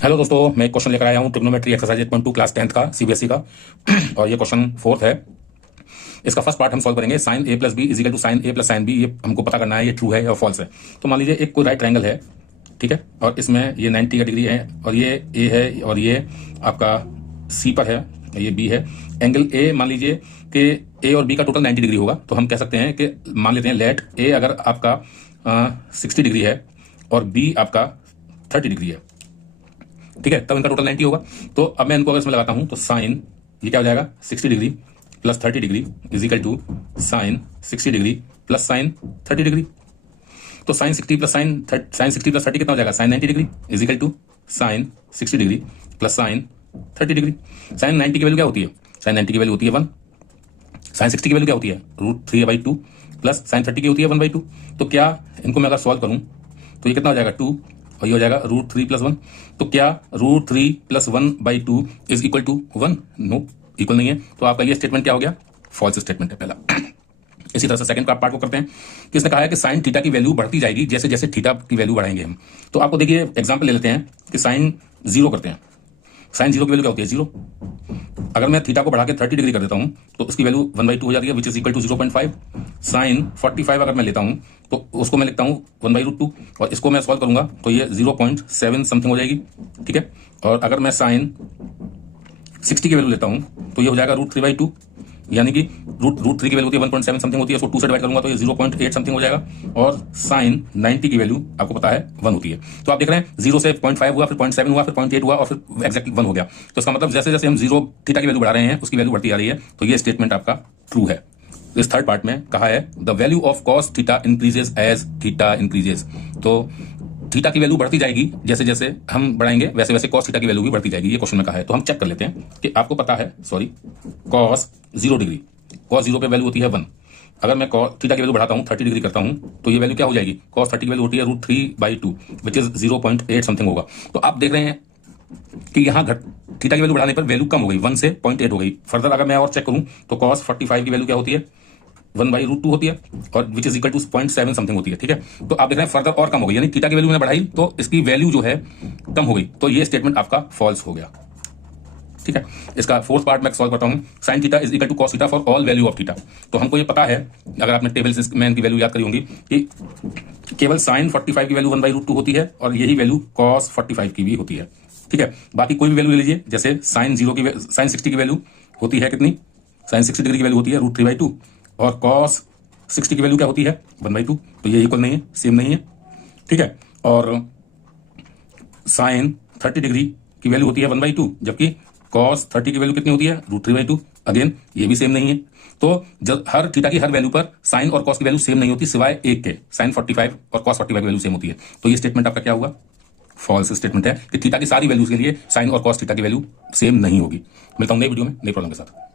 Hello दोस्तों, मैं एक क्वेश्चन लेकर आया हूँ ट्रिग्नोमेट्री एक्सरसाइज 8.2 क्लास 10th का सीबीएसई का। और ये क्वेश्चन 4th है। इसका फर्स्ट पार्ट हम सॉल्व करेंगे। Sine A plus B is equal to sine A plus sine B. ये हमको पता करना है ये ट्रू है या फॉल्स है। तो मान लीजिए एक कोई राइट ट्रायंगल है, ठीक है, और इसमें ये 90 का डिग्री है और ये ए है और ये आपका सी पर है, ये बी है। एंगल ए मान लीजिए कि ए और बी का टोटल 90 डिग्री होगा। तो हम कह सकते हैं कि मान लेते हैं लेट ए अगर आपका 60 डिग्री है और बी आपका 30 डिग्री है, ठीक है, तब इनका टोटल 90 होगा। तो अब मैं इनको अगर इसमें लगाता हूं तो साइन ये क्या हो जाएगा 60 degree plus 30 degree is equal to sine 60 degree plus sine 30 degree. तो साइन 60 प्लस साइन 60 प्लस 30 कितना हो जाएगा sine 90 degree is equal to sine 60 degree plus sine 30 degree. Sine 90 की वैल्यू क्या होती है? साइन 90 की वैल्यू होती है 1। साइन 60 की वैल्यू क्या होती है √3/2 प्लस साइन 30 की होती है 1/2। तो क्या इनको मैं अगर सॉल्व करूं तो ये कितना हो जाएगा 2 और ये हो जाएगा √3 + 1। तो क्या √3 + 1/2 is equal to 1? No, equal नहीं है। तो आपका ये स्टेटमेंट क्या हो गया? फॉल्स स्टेटमेंट है पहला। इसी तरह से सेकंड पार्ट को करते हैं कि इसने कहा है कि साइन थीटा की वैल्यू बढ़ती जाएगी जैसे जैसे थीटा की वैल्यू बढ़ाएंगे हम। तो आपको देखिए एग्जाम्पल ले लेते हैं कि साइन 0 करते हैं। साइन 0 की वैल्यू क्या होती है 0। अगर मैं थीटा को बढ़ा के 30 डिग्री कर देता हूं तो उसकी वैल्यू 1/2 हो जाती है which is equal to 0.5। Sine 45 अगर मैं लेता हूं तो उसको मैं लिखता हूं 1/√2 और इसको मैं सॉल्व करूंगा तो ये 0.7 समथिंग हो जाएगी, ठीक है। और अगर मैं साइन 60 की वैल्यू लेता हूं तो ये हो जाएगा √3/2, यानी कि √3 की वैल्यू होती है 1.7 समथिंग होती है, उसको 2 से डिवाइड करूंगा तो ये 0.8 समथिंग हो जाएगा। और साइन 90 की वैल्यू आपको पता है 1 होती है। तो आप देख रहे हैं 0 से 0.5 हुआ, फिर 0.7 हुआ, फिर 0.8 हुआ और फिर एक्जैक्टली 1 हो गया। तो इसका मतलब जैसे जैसे हम 0 थीटा की वैल्यू बढ़ा रहे हैं उसकी वैल्यू बढ़ती आ रही है। तो ये स्टेटमेंट आपका ट्रू है। इस थर्ड पार्ट में कहा है the value of cos theta increases as theta increases. तो थीटा की वैल्यू बढ़ती जाएगी जैसे जैसे हम बढ़ाएंगे वैसे वैसे कॉस थीटा की वैल्यू भी बढ़ती जाएगी, ये क्वेश्चन में कहा है। तो हम चेक कर लेते हैं कि आपको पता है कॉस 0 डिग्री, कॉस 0 पे वैल्यू होती है 1। अगर मैं थीटा की वैल्यू बढ़ाता हूं 30 डिग्री करता हूं तो ये वैल्यू क्या हो जाएगी? कॉस 30 की वैल्यू होती है √3/2 विच इज 0.8 समथिंग होगा। तो आप देख रहे हैं कि यहां थीटा की वैल्यू बढ़ाने पर वैल्यू कम हो गई, 1 से 0.8 हो गई। फर्दर अगर मैं और चेक करूं तो कॉस 45 की वैल्यू क्या होती है 1/√2 होती है और which is equal to 0.7 something होती है, ठीक है। तो आप देख रहे हैं फर्दर और कम हो गई, यानी थीटा की वैल्यू मैंने बढ़ाई तो इसकी वैल्यू जो है कम हो गई। तो ये स्टेटमेंट आपका फॉल्स हो गया, ठीक है। इसका फोर्थ पार्ट मैं सॉल्व करता हूं। Sine theta is equal to cos theta for all value of theta. तो हमको ये पता है, अगर आपने टेबल से मैं इनकी वैल्यू याद करी होंगी, कि केवल साइन 45 की वैल्यू 1/√2 होती है और यही वैल्यू कॉस 45 की भी होती है, ठीक है। बाकी कोई भी वैल्यू ले लीजिए, जैसे साइन 60 की वैल्यू होती है कितनी? साइन 60 डिग्री की वैल्यू होती है √3/2 और कॉस 60 की वैल्यू क्या होती है 1/2। तो ये इक्वल नहीं है, सेम नहीं है, ठीक है। और साइन 30 डिग्री की वैल्यू होती है 1/2 जबकि कॉस 30 की वैल्यू कितनी होती है √3/2। अगेन ये भी सेम नहीं है। तो जब हर थीटा की हर वैल्यू पर साइन और कॉस की वैल्यू सेम नहीं होती सिवाय एक के, साइन 45 और कॉस 45 की वैल्यू सेम होती है। तो ये स्टेटमेंट आपका क्या हुआ? फॉल्स स्टेटमेंट है कि थीटा की सारी वैल्यूज के लिए साइन और कॉस थीटा की वैल्यू सेम नहीं होगी। मिलता हूं नई वीडियो में नई प्रॉब्लम के साथ।